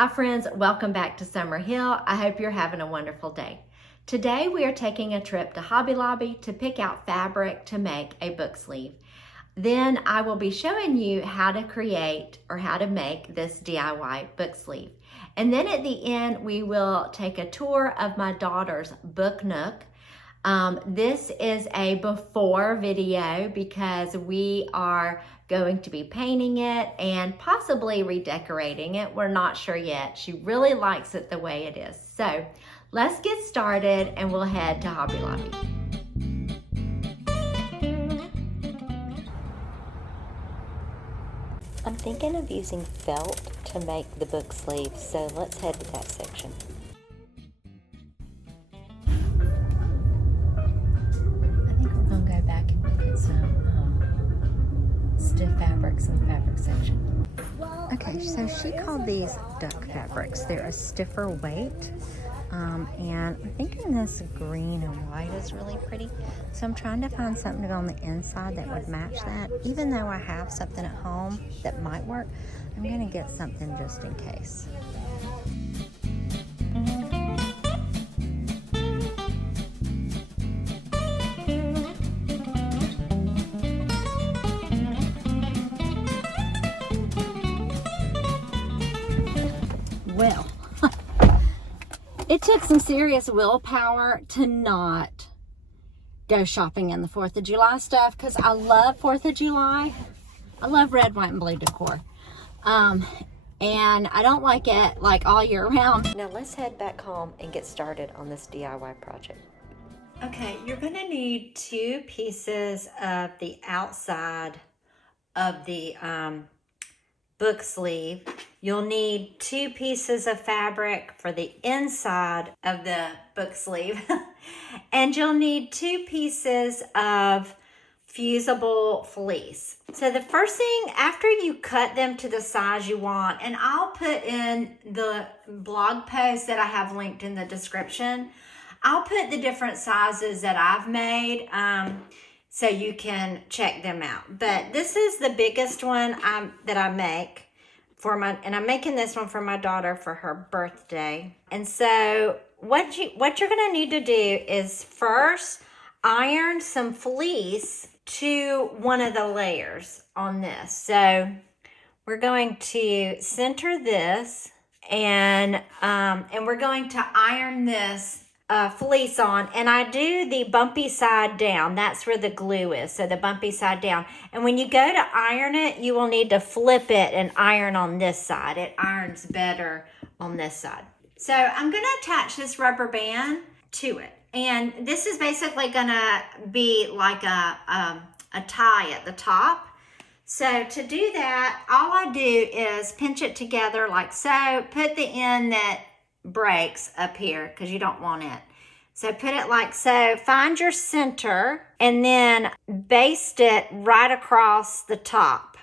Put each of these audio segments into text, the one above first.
Hi friends, welcome back to Summer Hill. I hope you're having a wonderful day. Today we are taking a trip to Hobby Lobby to pick out fabric to make a book sleeve. Then I will be showing you how to create or how to make this DIY book sleeve. And then at the end we will take a tour of my daughter's book nook. This is a before video because we are going to be painting it and possibly redecorating it. We're not sure yet. She really likes it the way it is. So let's get started and we'll head to Hobby Lobby. I'm thinking of using felt to make the book sleeve, so let's head to that section. I think we're going to go back and look at some stiff fabrics in the fabric section. Okay, so she called these duck fabrics. They're a stiffer weight, and I'm thinking this green and white is really pretty. So I'm trying to find something to go on the inside that would match that. Even though I have something at home that might work, I'm going to get something just in case. Well, it took some serious willpower to not go shopping in the 4th of July stuff because I love 4th of July. I love red, white, and blue decor. And I don't like it like all year round. Now let's head back home and get started on this DIY project. Okay, you're going to need 2 pieces of the outside of the book sleeve. You'll need 2 pieces of fabric for the inside of the book sleeve. And you'll need 2 pieces of fusible fleece. So the first thing, after you cut them to the size you want, and I'll put in the blog post that I have linked in the description, I'll put the different sizes that I've made so you can check them out. But this is the biggest one that I make and I'm making this one for my daughter for her birthday. And so what you're gonna need to do is first iron some fleece to one of the layers on this. So we're going to center this and we're going to iron this fleece on, and I do the bumpy side down. That's where the glue is, so the bumpy side down. And when you go to iron it, you will need to flip it and iron on this side. It irons better on this side. So I'm going to attach this rubber band to it, and this is basically going to be like a tie at the top. So to do that, all I do is pinch it together like so. Put the end that breaks up here because you don't want it. So put it like so. Find your center and then baste it right across the top.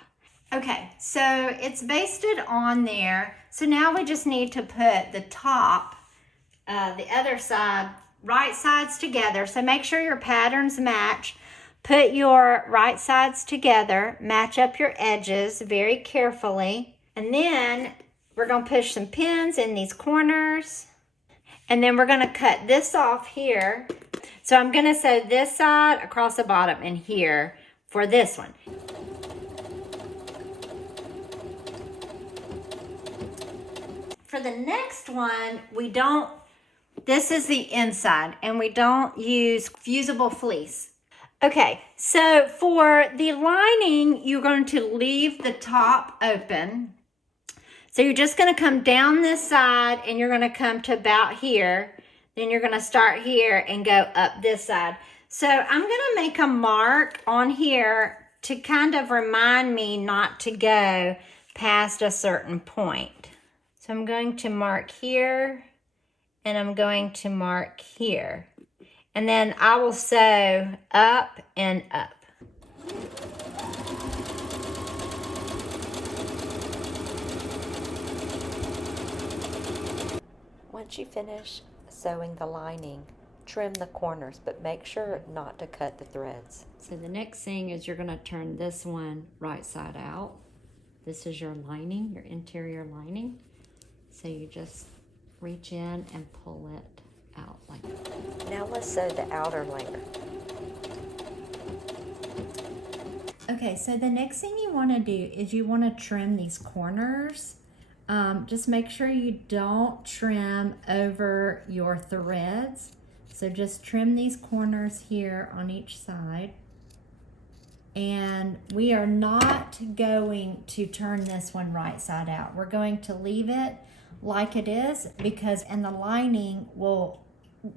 Okay, so it's basted on there. So now we just need to put the top, the other side, right sides together. So make sure your patterns match. Put your right sides together, match up your edges very carefully, and then we're going to push some pins in these corners, and then we're going to cut this off here. So I'm going to sew this side across the bottom and here for this one. For the next one, this is the inside, and we don't use fusible fleece. Okay, so for the lining, you're going to leave the top open. So you're just going to come down this side and you're going to come to about here. Then you're going to start here and go up this side. So I'm going to make a mark on here to kind of remind me not to go past a certain point. So I'm going to mark here and I'm going to mark here. And then I will sew up and up. Once you finish sewing the lining, trim the corners, but make sure not to cut the threads. So the next thing is you're going to turn this one right side out. This is your lining, your interior lining. So you just reach in and pull it out like that. Now let's sew the outer layer. Okay, so the next thing you want to do is you want to trim these corners. Just make sure you don't trim over your threads. So just trim these corners here on each side. And we are not going to turn this one right side out. We're going to leave it like it is and the lining will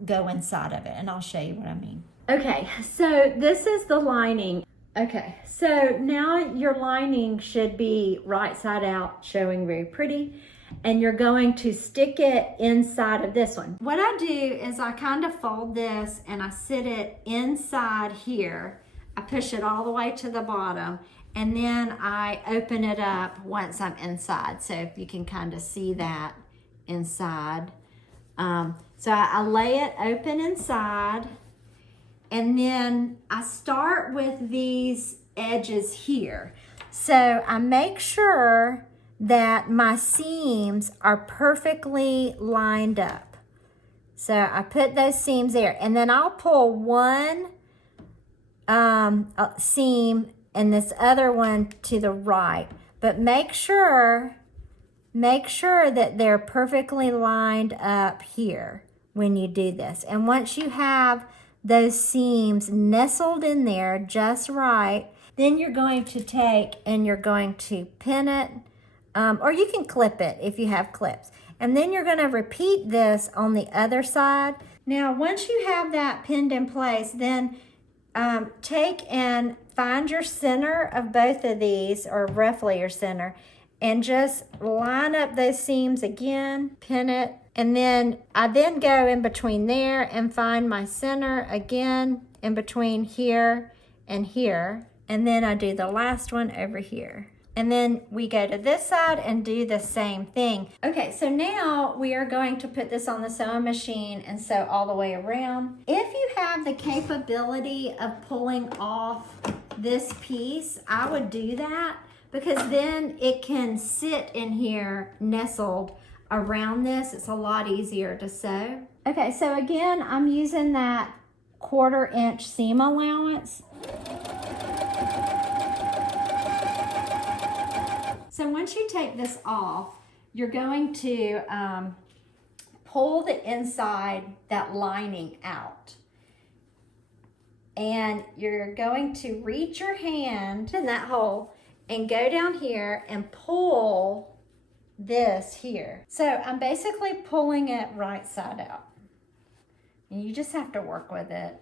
go inside of it, and I'll show you what I mean. Okay, so this is the lining. Okay, so now your lining should be right side out, showing very pretty, and you're going to stick it inside of this one. What I do is I kind of fold this and I sit it inside here. I push it all the way to the bottom, and then I open it up once I'm inside. So if you can kind of see that inside. So I lay it open inside, and then I start with these edges here. So I make sure that my seams are perfectly lined up. So I put those seams there, and then I'll pull one seam and this other one to the right. But make sure that they're perfectly lined up here when you do this. And once you have those seams nestled in there just right, then you're going to take and you're going to pin it, or you can clip it if you have clips. And then you're going to repeat this on the other side. Now, once you have that pinned in place, then take and find your center of both of these, or roughly your center, and just line up those seams again, pin it, and then I go in between there and find my center again in between here and here, and then I do the last one over here. And then we go to this side and do the same thing. Okay, so now we are going to put this on the sewing machine and sew all the way around. If you have the capability of pulling off this piece, I would do that, because then it can sit in here nestled around this. It's a lot easier to sew. Okay, so again, I'm using that 1/4 inch seam allowance. So once you take this off, you're going to pull the inside, that lining out. And you're going to reach your hand in that hole and go down here and pull this here. So I'm basically pulling it right side out. And you just have to work with it.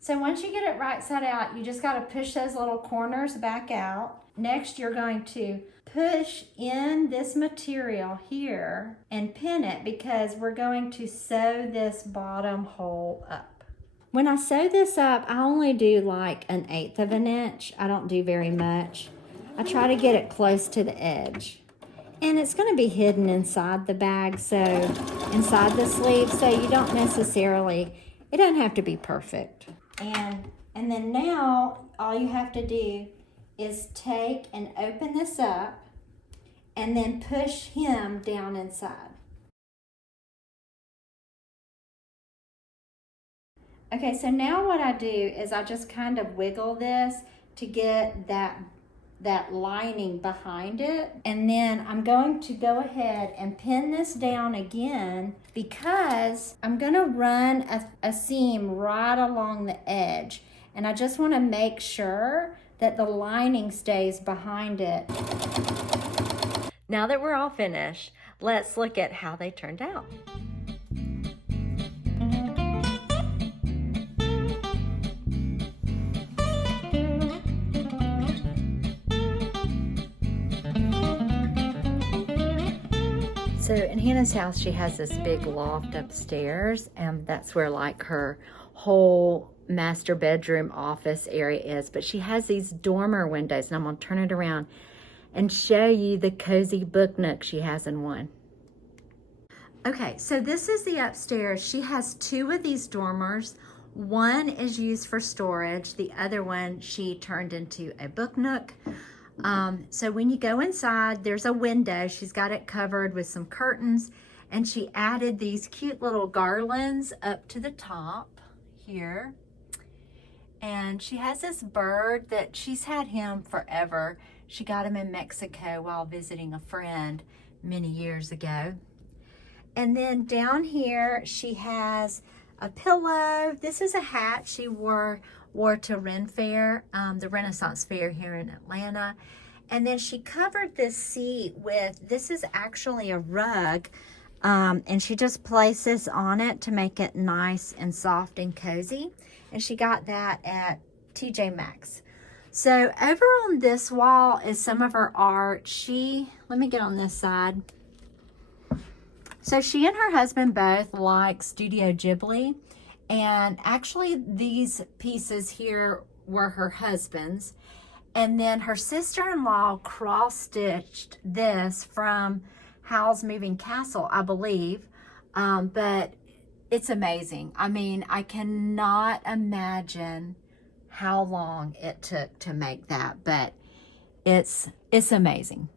So once you get it right side out, you just got to push those little corners back out. Next, you're going to push in this material here and pin it, because we're going to sew this bottom hole up. When I sew this up, I only do like 1/8 of an inch. I don't do very much. I try to get it close to the edge. And it's going to be hidden inside the bag, so inside the sleeve, so you don't necessarily, it doesn't have to be perfect. And then now all you have to do is take and open this up and then push him down inside. Okay, so now what I do is I just kind of wiggle this to get that lining behind it. And then I'm going to go ahead and pin this down again, because I'm gonna run a seam right along the edge. And I just wanna make sure that the lining stays behind it. Now that we're all finished, let's look at how they turned out. So in Hannah's house, she has this big loft upstairs, and that's where like her whole master bedroom office area is. But she has these dormer windows, and I'm gonna turn it around and show you the cozy book nook she has in one. Okay, so this is the upstairs. She has 2 of these dormers. One is used for storage. The other one she turned into a book nook. So when you go inside, there's a window. She's got it covered with some curtains, and she added these cute little garlands up to the top here. And she has this bird that she's had him forever. She got him in Mexico while visiting a friend many years ago. And then down here, she has a pillow. This is a hat she wore to Ren Fair, the Renaissance Fair here in Atlanta. And then she covered this seat with, this is actually a rug, and she just places on it to make it nice and soft and cozy. And she got that at TJ Maxx. So over on this wall is some of her art. Let me get on this side. So she and her husband both like Studio Ghibli, and actually these pieces here were her husband's. And then her sister-in-law cross-stitched this from Howl's Moving Castle, I believe. But it's amazing. I mean, I cannot imagine how long it took to make that, but it's amazing.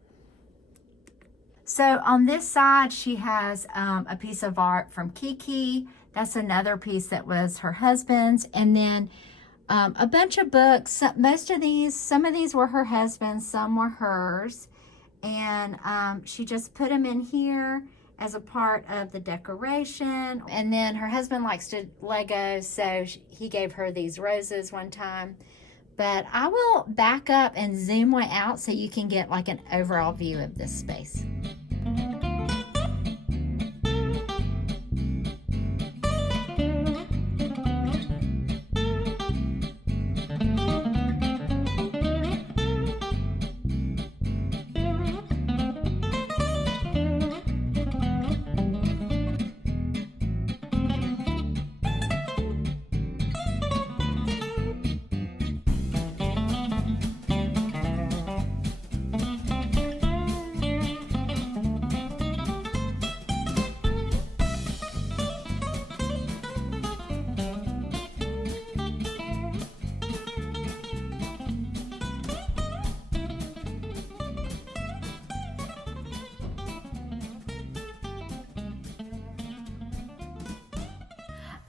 So on this side, she has a piece of art from Kiki. That's another piece that was her husband's. And then a bunch of books. Some of these were her husband's, some were hers. And she just put them in here as a part of the decoration. And then her husband likes to Lego, so he gave her these roses one time. But I will back up and zoom way out so you can get like an overall view of this space.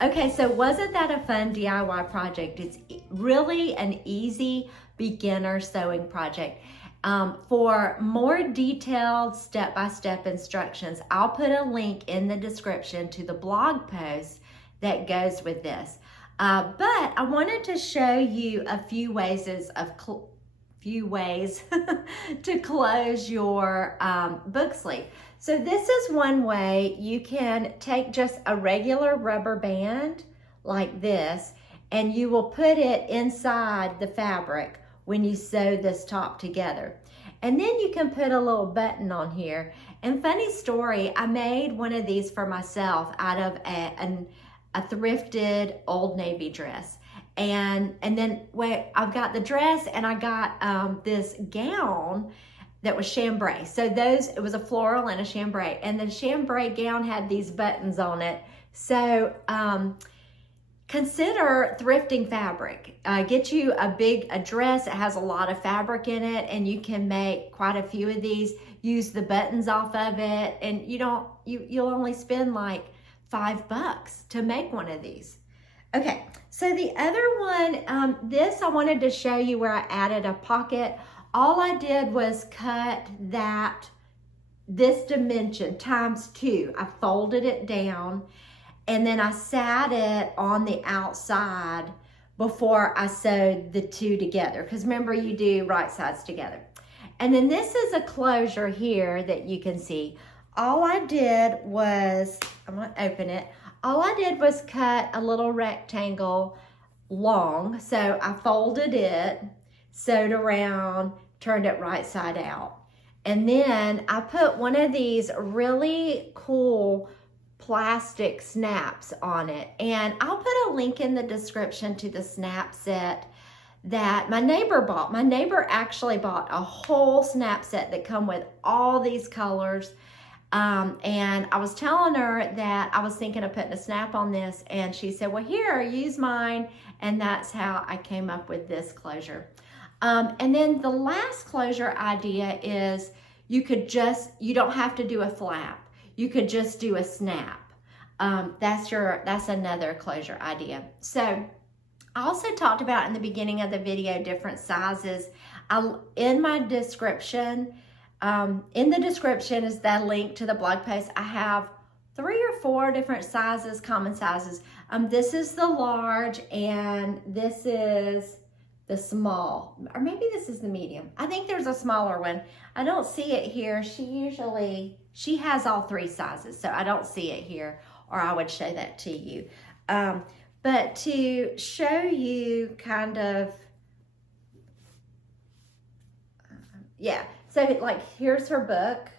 Okay, so wasn't that a fun DIY project? It's really an easy beginner sewing project. For more detailed step-by-step instructions, I'll put a link in the description to the blog post that goes with this. But I wanted to show you a few ways to close your book sleeve. So this is one way. You can take just a regular rubber band like this, and you will put it inside the fabric when you sew this top together. And then you can put a little button on here. And funny story, I made one of these for myself out of a thrifted Old Navy dress. And then I've got the dress, and I got this gown that was chambray. So it was a floral and a chambray. And the chambray gown had these buttons on it. So consider thrifting fabric. Get you a dress that has a lot of fabric in it, and you can make quite a few of these. Use the buttons off of it, and you'll only spend like $5 to make one of these. Okay, so the other one, this I wanted to show you where I added a pocket. All I did was cut this dimension ×2. I folded it down, and then I sat it on the outside before I sewed the two together. Because remember, you do right sides together. And then this is a closure here that you can see. All I did was, I'm gonna open it. All I did was cut a little rectangle long. So I folded it, sewed around, turned it right side out. And then I put one of these really cool plastic snaps on it. And I'll put a link in the description to the snap set that my neighbor bought. My neighbor actually bought a whole snap set that come with all these colors. And I was telling her that I was thinking of putting a snap on this, and she said, well, here, use mine. And that's how I came up with this closure. And then the last closure idea is you don't have to do a flap. You could just do a snap. That's another closure idea. So I also talked about in the beginning of the video different sizes. In my description, in the description is that link to the blog post. I have 3 or 4 different sizes, common sizes. This is the large, and this is the small, or maybe this is the medium. I think there's a smaller one. I don't see it here. She has all 3 sizes, so I don't see it here, or I would show that to you. But to show you kind of, yeah, so like here's her book,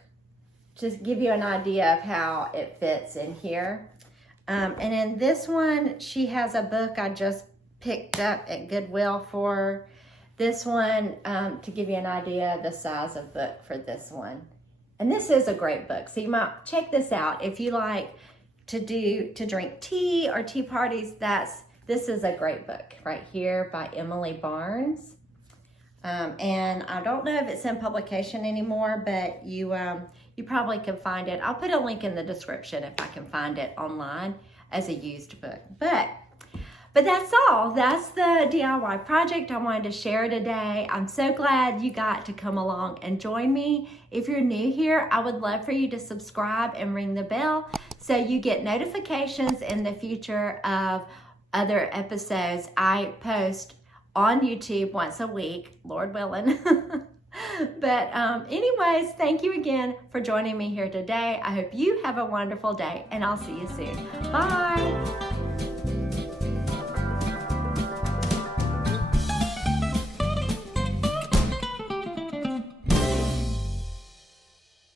just give you an idea of how it fits in here. And in this one, she has a book I just picked up at Goodwill for her. This one, to give you an idea of the size of book for this one. And this is a great book, so you might check this out if you like to drink tea or tea parties. This is a great book right here by Emily Barnes. And I don't know if it's in publication anymore, but you probably can find it. I'll put a link in the description if I can find it online as a used book. But that's all. That's the DIY project I wanted to share today. I'm so glad you got to come along and join me. If you're new here, I would love for you to subscribe and ring the bell so you get notifications in the future of other episodes. I post on YouTube once a week, Lord willing. But anyways, thank you again for joining me here today. I hope you have a wonderful day, and I'll see you soon. Bye.